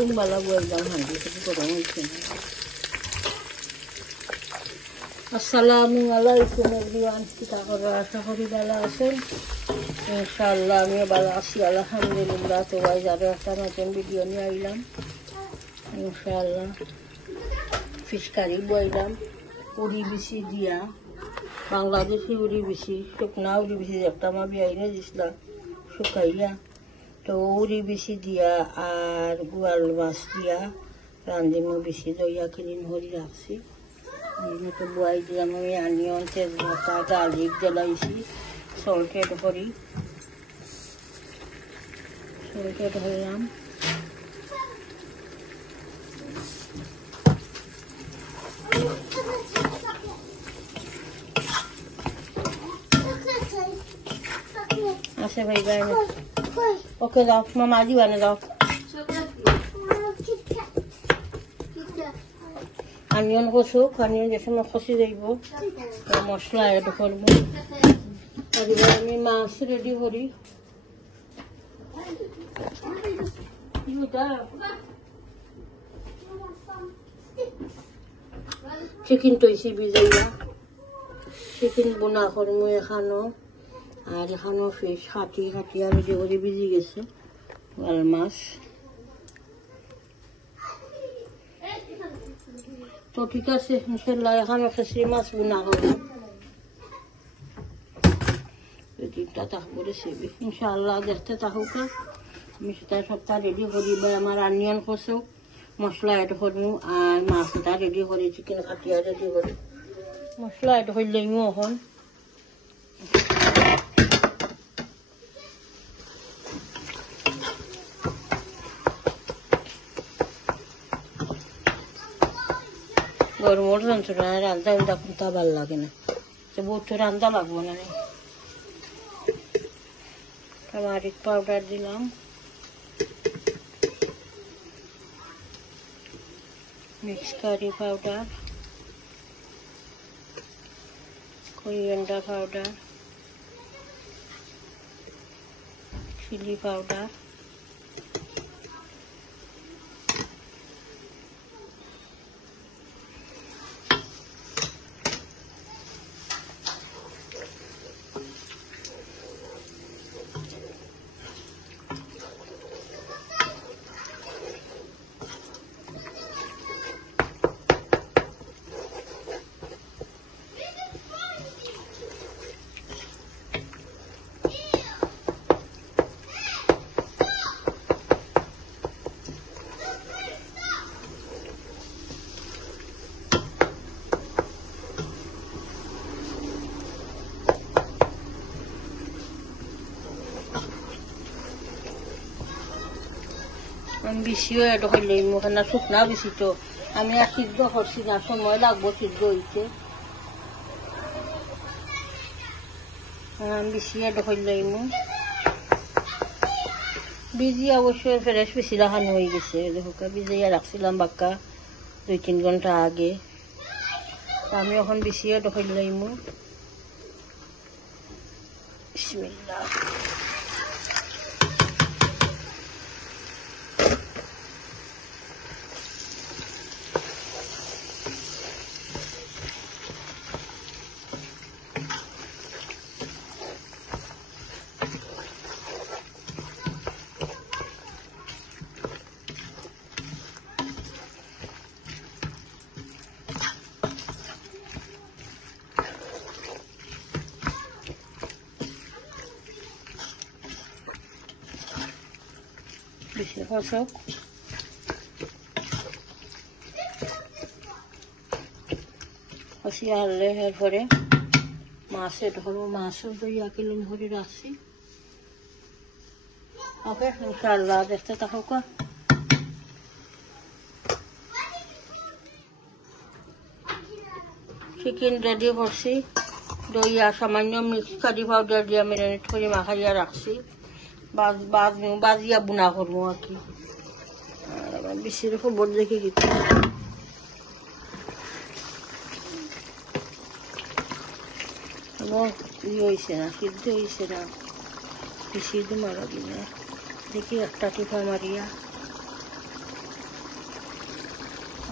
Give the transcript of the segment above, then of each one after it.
কোন বালা বললাম হাঁড়ি থেকে গরম হয়েছে না। আসসালামু আলাইকুম এভরিওয়ান, কিতা করবা? আশা করি ভালো আছেন। ইনশাআল্লাহ আমিও ভালো আছি আলহামদুলিল্লাহ। তো ভাই যাবে একটা নতুন ভিডিও নিয়ে আইলাম ইনশাআল্লাহ। ফিশ কারি বইলাম উড়ি বেশি দিয়া, বাংলাদেশি উড়ি বেশি, শুকনা উড়ি বেশি একটা আমার বিয়াইনে দিছিলাম শুকাইয়া। তো উড়ি বেশি দিয়া আর গোয়াল মাছ দিয়া রাঁধিমো বেশি, দইয়া ক্লিন করে রাখছি। তো বয়াই দিলাম আমি অনিয়ন, তেজপাতা, গার্লিক জ্বালাইছি, সল্টেড করি, সল্টেড হইলাম। আচ্ছা ভাই গায়ে ওকে দাও, মামা দিবানে দাও। অনিয়ন কষুক, অনিয়ন যে সময় কষি যাইব মশলা এড করবো। এবার আমি মাছ রেডি করি। চিকেন তৈছি ভিজাইয়া, চিকেন বোনা করবো এখানো, আর এখানেও ফিশ হাঁটি রেডি করে ভিজি গেছে গোয়াল মাছ। তো ঠিক আছে ইনশাল্লাহ এখানে খেসরি মাছ বোনা করবো, দুইটা থাকবো রেসিপি ইনশাআল্লাহ। দেখতে থাকুক, আমি সেটা সবটা রেডি করি। বা আমার অনিয়ন কষো, মশলা এড করবো, আর মাছটা রেডি করি, চিকেন কাটিয়া রেডি করি, মশলা এড করলেই এখন গরমের যন্ত্রণা রান্না উন্দা কোনটা ভাল লাগে না, বহুত তো রান্না লাগবো না। টার্মারিক পাউডার দিলাম, mix curry powder, coriander powder, chilli powder, বেশিও এড করলে মোখানা শুকনা বেশি, তো আমি আর সিদ্ধ করছি না, সময় লাগবো সিদ্ধ হইতে। বেশি এড করলে বিজি অবশ্যই ফ্রেশ বেশি রাখানো হয়ে গেছে। দেখো ভিজাইয়া রাখছিলাম বাক্কা 2-3 ঘন্টা আগে। আমি এখন বেশি এড করলে বিসমিল্লাহ। বেশি কষক, কষিয়ে আনলে এরপরে মাছ ধরো, মাছও দইয়া ক্লিন করে রাখছি। ওকে ইনশাআল্লাহ দেখতে থাকুক। চিকেন রেডি করছি, দইয়া সামান্য মিক্স কারি পাউডার দিয়ে ম্যারিনেট করে মাখাইয়া রাখছি। বাজিয়া বোনা করবো আর কি। বেশি খবর দেখে গেছি হয়েছে না, সিদ্ধ হয়েছে না, বেশি মারা দিন দেখি একটা টিপা মারিয়া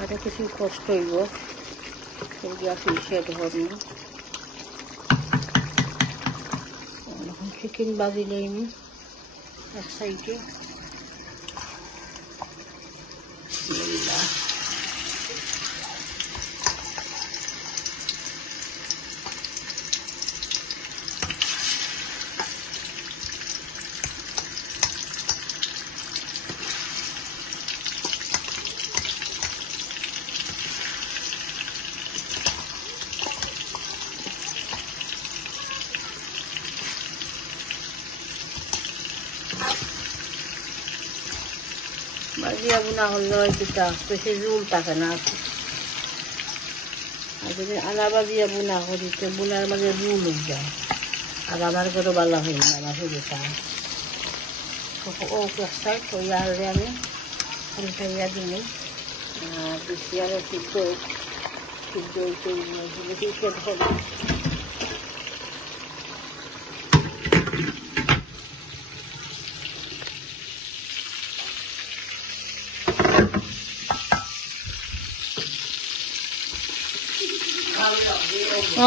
আরও কিছু কষ্ট হইব গ্যাস সেট ধরুন। এখন চিকেন বাজি লইনি এক সাইডে। বাজিয়া বোনা হলে হয়তো বেশি জোল থাকে না। আর যদি আনা বাজিয়া বোনা করি তো বোনার মাঝে জোল হয়ে যায়, আর আমার ঘরে ভালো হয় না। আমার হয়ে যায় ও সাইড হইয়া হলে আমি উল্টাইয়া দিই। আর বেশি আরও সিদ্ধ সিদ্ধ হইতে সেদ্ধ হবে।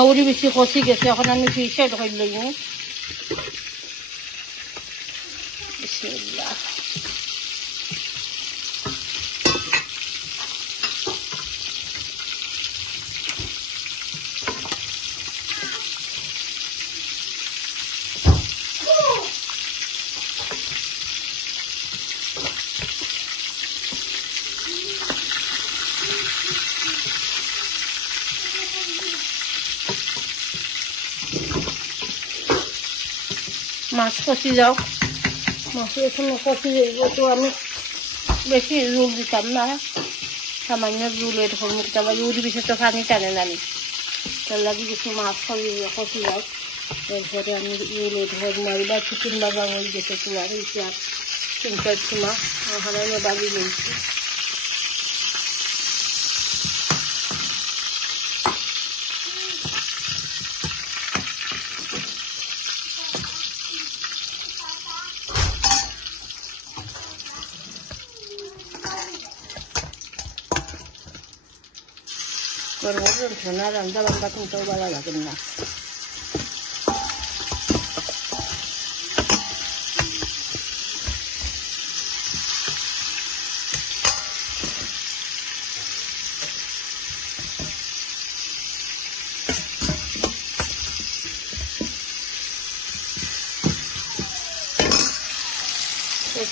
উড়ি বেশি কষি গেছে, এখন আমি ফিশটা ঢোকাই লইনি। বিসমিল্লাহ। মাছ কষি যাও, মাছ এখন কষি যাইব তো আমি বেশি জোল দিতাম না, সামান্য জোলের ধরুন কেতিয়াবা উড়ি বেশি তো পানি টানে নানি, তার লাগে কিছু মাছ কষি যাও। তারপরে আমি জোলের ধরুন মারিবা চিকেন বাজা হয়ে গেছে তোমার হয়েছে আর 3-4 সময় ওখানে আমি বাজি লইছি। সোনা রান্না বান্না কোনটাও ভালো লাগে না।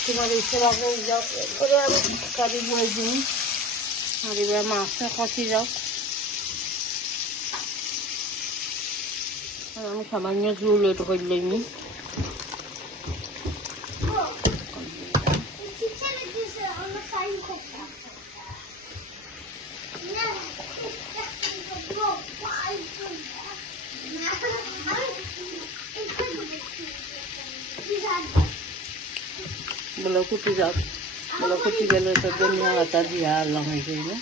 তোমার ইচ্ছে ভাবে যাও, এরপরে আমি কারি বয়ে দিই আর এবার মাছটা কষি যাও। আমি সামান্য জোল এটা করলেনি। বলো কুটি যাও, বলো কুটি গেলে তো ধনিয়া পাতা দিয়া আল্লাহ হয়ে যাইবে।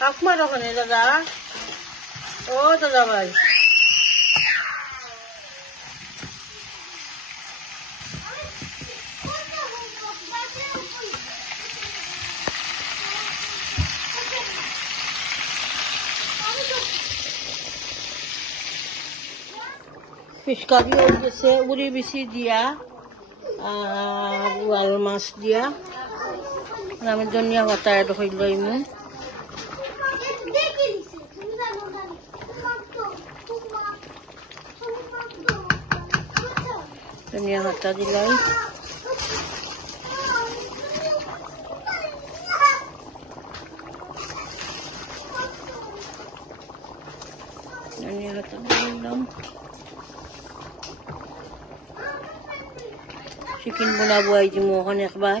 কাকমার ওখানে দাদা, ও দাদা ভাই ফিশ কারি হচ্ছে উড়ি বেশি দিয়া আর ওয়াল মাছ দিয়া। আমি ধনিয়া পাতা এড হইল ইমু ধনিয়া পাতা দিলাই। ধনিয়া পাতা দিলাম। চিকেন বোনা বুয়াই দিমু ওখানে একবার,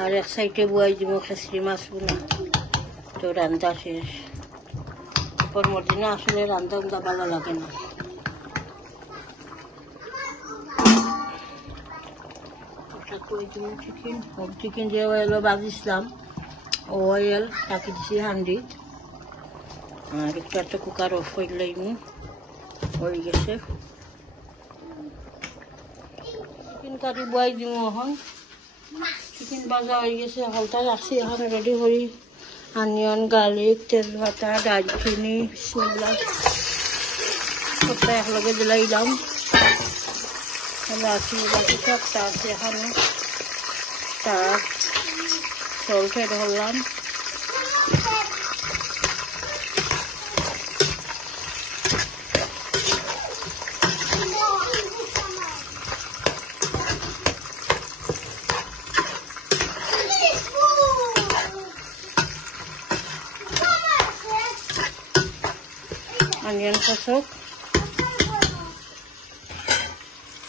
আর এক সাইডে বুয়াই দিমু খেসরি মাছ বোনা। তো রান্না শেষ। গরমের দিনে আসলে রান্না ভালো লাগে না। চিকেন যে অয়েলও বাজিছিলাম অয়েল তাকে দিছি হান্ডি আর একটু একটা কুকার অফ হইলেই হয়ে গেছে চিকেন কারি বয়াই দিও এখন চিকেন ভাজা হয়ে গেছে হালকা রাখছি এখন রেডি করি অনিয়ন গার্লিক তেজপাতা দারচিনি বিসমিল্লাহ সবটা একলগে দিলাম রাখি বাকি সবটা আছে এখানে তার চল ফেট করলাম অনিয়ন কষক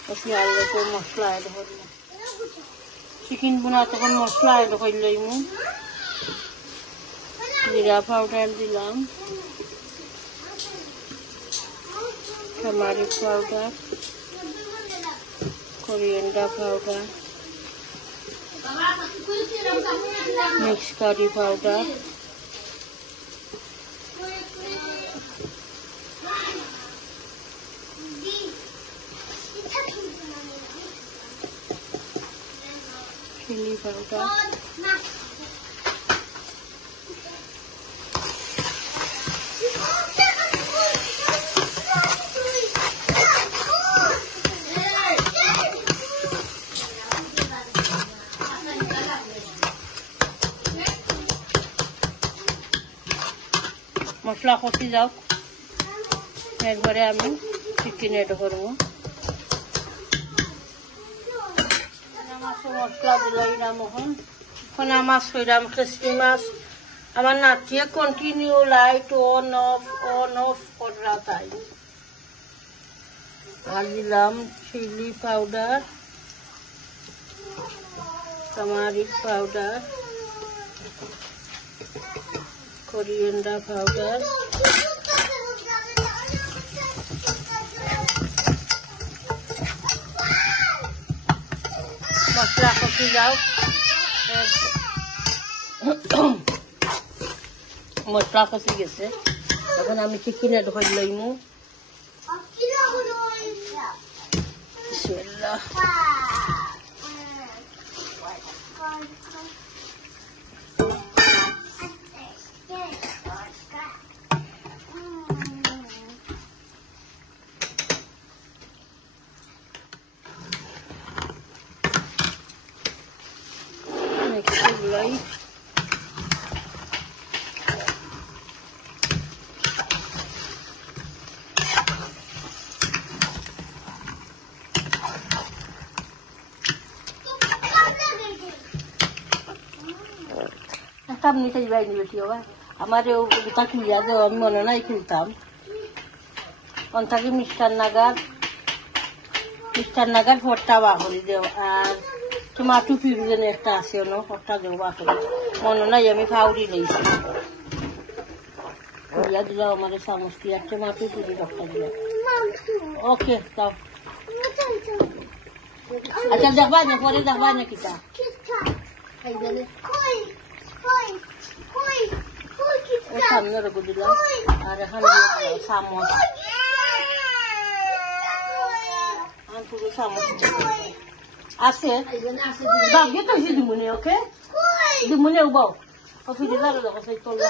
પછી આ લોકો મસલા એડ કરી চিকেন বনা তখন মশলা এড করে লইমু জিরা পাউডার দিলাম turmeric powder coriander powder mix curry powder chilli powder মশলা কষি যাওক এরপরে আমি চিকেন এড করবো মশলা দিলাম এখন মাছ হইলাম ক্রিস্পি মাছ আমার নাতিয়ে কন্টিনিউ লাইট অন অফ করা তাই আর দিলাম chilli powder turmeric powder coriander powder মশলা কষি যাও মশলা কষি গেছে এখন আমি চিকেন এড করে লইমু বিসমিল্লাহ নিতে যাই বেটি বাবা আমার ওটা খুলিয়া দেও আমি মনে নাই খুলতাম অন্তাকে মিষ্টার নাগার ফটটা বাহরি দেও আর টমাটো পিউরি একটা আছে ফটটা দেও বাহরি মনে নাই আমি ফাউরি লইছি খুলিয়া দিলাম আমার চামচটি আর টমাটো পিউরি ফটটা দিলাম ওকে দাও আচ্ছা দেখবা না পরে দেখবা না কিটা সামনে রেখে দিলাম আর এখানে চামচ পুরো চামচ আছে বাকি তো দিমুনি ওকে দিমুনি উবাও ফিরে যাবে দেখো সেই তোলা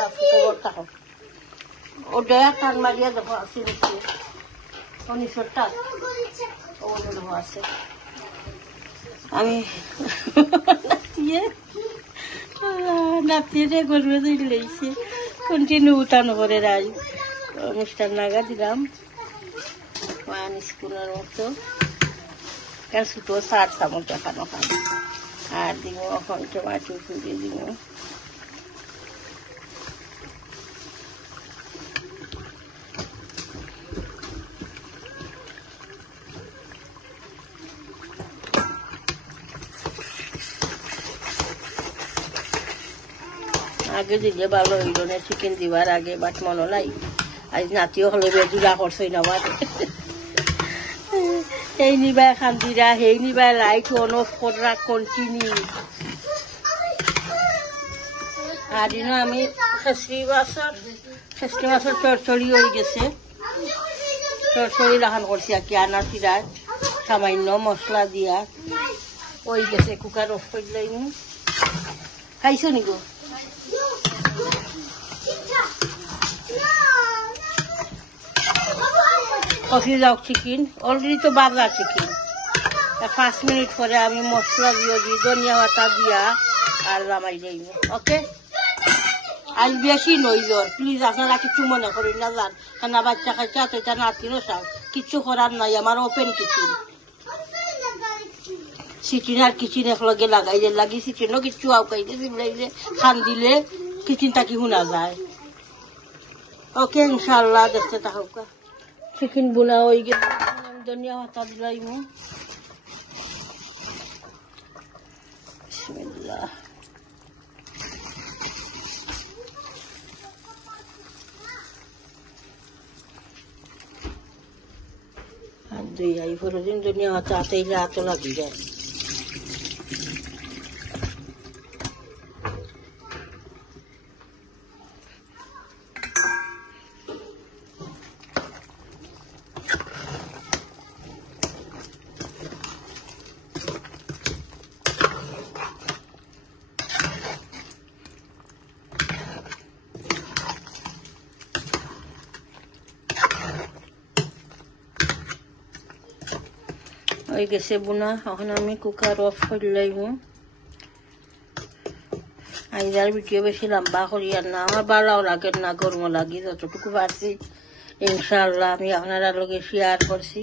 থাকো ও ডয়া টান মারিয়া দেখো আছে দেখি অনিশটা ও দেখো আছে আমি নাতিয়ে গরমে দুই লেগেছে কন্টিনিউ উঠানো করে রাই মিষ্টার নাগা দিলাম 1 স্পুনের মতো কারণ ছোটো 4 চামচ দেখানো খান আর দিব এখন টমাটো পুড়ে দিব আগে দিলে ভালো হইল না চিকেন দিবার আগে বাট মনে নাই আজ নাতিও হলে বেজুরা করছই না এই নিবাই খান্দিরা সেই নিবাই লাইট অন অফ করা কন্টিনিউ। আর আমি খেসরি মাছের চড়চড়ি হয়ে গেছে, চড়চড়ি রাখান করছি আর কি আনা চিরার সামান্য মশলা দিয়া ওই গেছে। কুকার অফ করলেই খাইছো নি গো? কফি যাও চিকেন অলরেডি তো বাজা চিকেন। 5 মিনিট পরে আমি মশলা দিয়ে দিই, ধনিয়া পাতা দিয়া আর রামাই যাই। ওকে, আজ বেশি নইল প্লিজ, আপনারা কিছু মনে করেন না যান, কারণ বাচ্চা খাইছে তো এটা নাতিরও চাও, কিচ্ছু করার নাই। আমার ওপেন কিচেন, সিটিন আর কিচেন একলগে লাগাইলে লাগি সিটিনও কিচ্ছু আউকাইলে চিবলাইলে খান দিলে কিচেনটা কি শোনা যায়। ওকে, ইনশাল্লাহ দেখতে থাকুক। চিকেন বোনা হয়ে গেছে, ধনিয়া পাতা দিলাই বিসমিল্লাহ। আর দুই আই ফোরদিন ধনিয়া পাতা আতাইলে আতো লাগি যায়। হয়ে গেছে বোনা, এখন আমি কুকার অফ করে লাইব। আইজার ভিডিও বেশি লম্বা করি আর না, আমার ভালো লাগে না, গরম লাগি যতটুকু পারছি ইনশাল্লাহ আমি আপনারা লগে শেয়ার করছি।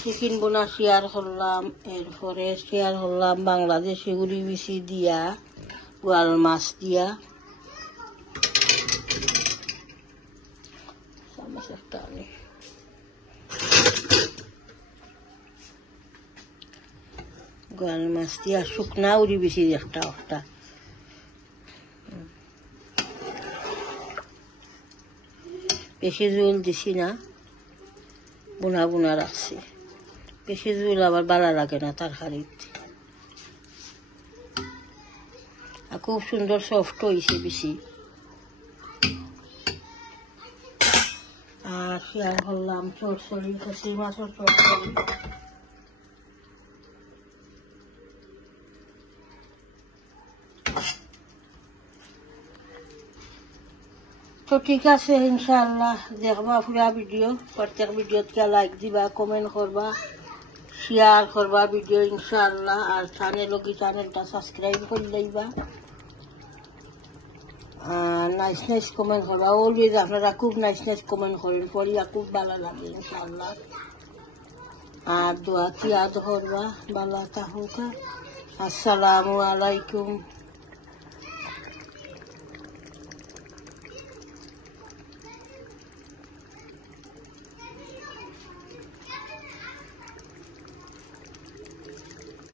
চিকেন বোনা শেয়ার করলাম, এরপরে শেয়ার করলাম বাংলাদেশি উড়ি বিচি দিয়া, গোয়াল মাছ দিয়া। গোয়াল মাছ দিয়া শুকনা উড়ি বেশি একটা একটা বেশি জোল দিছি না, বোনা বোনা রাখছি। বেশি জোল আবার ভালো লাগে না তরকারিতে। আর খুব সুন্দর সফট হয়েছে বেশি। আর শেয়ার করলাম চড়চড়ি, খাসি মাছের চড়চড়ি। তো ঠিক আছে, ইনশাআল্লাহ দেখবা পুরা ভিডিও। প্রত্যেক ভিডিওতে লাইক দিবা, কমেন্ট করবা, শেয়ার করবা ভিডিও ইনশাআল্লাহ। আর চ্যানেলটা সাবস্ক্রাইব করে লইবা। নাইস নাইস কমেন্ট করবা, অলওয়েজ আপনারা খুব নাইস নাইস কমেন্ট করেন, পড়িয়া খুব ভালো লাগে ইনশাআল্লাহ। আর দোয়া কি আদ করবা, ভালো থাকুক। আসসালামু আলাইকুম।